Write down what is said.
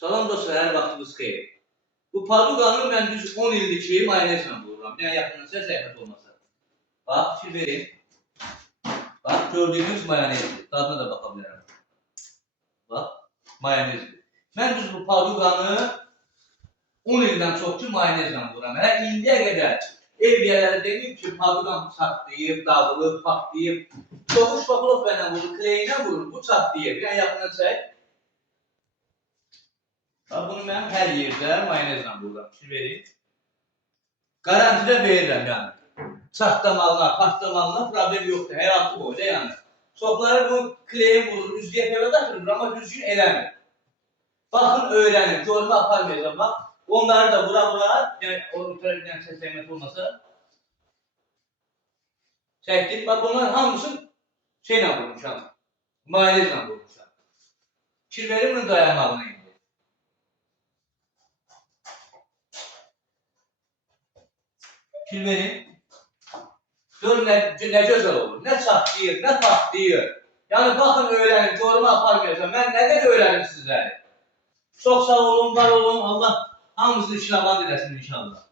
Salam dostlar, hər vaxtınız xeyir. Bu paduqanı mən düz 10 ildir ki, mayonezlə vururam. Yəni yaxınızda zəhmət olmasa. Bax, fikir verin. Bax, gördüyünüz mayonezdir. Dadına da baxa bilərəm. Bax, mayonezdir. Mən düz bu paduqanı 10 ildən çox ki, mayonezlə vururam. Hələ indiyə qədər ev yerləri deməyim ki, paduqam çatlayıb, dağılıb, patlayıb. Çoxu şpaxlov bənə vurur, kleyinə vurur, bu çatlayıb. Yəni yaxına çək. Bunu mən hər yerdə mayonezlə vururam. Fikir verin. Garantidə verirəm yəni. Çatlamalına, partlamalına problem yoxdur. Həyatı boyda yəni. Çoxları bu kleyin vurur, üzgəyə pevə daşırır, amma düzgün eləmir. Baxın, öyrənin, görmə aparmayacaq. Bax, onları da vura-vura, yəni o bir səsləymək olmasa. Çəkdik, bax bunların hamısını şeylə vurmuşam. Mayonezlə vurmuşam. Fikir verin bunun dayanmağına indi. Fikir verin. Gör nə gözəl olur. Nə çatlayır, nə patlayır. Yəni baxın öyrənin, görmə aparmayacaq. Mən nə qədər öyrənim sizləri. Çox sağ olun, var olun. Allah hamımızın işini aman eləsin inşallah.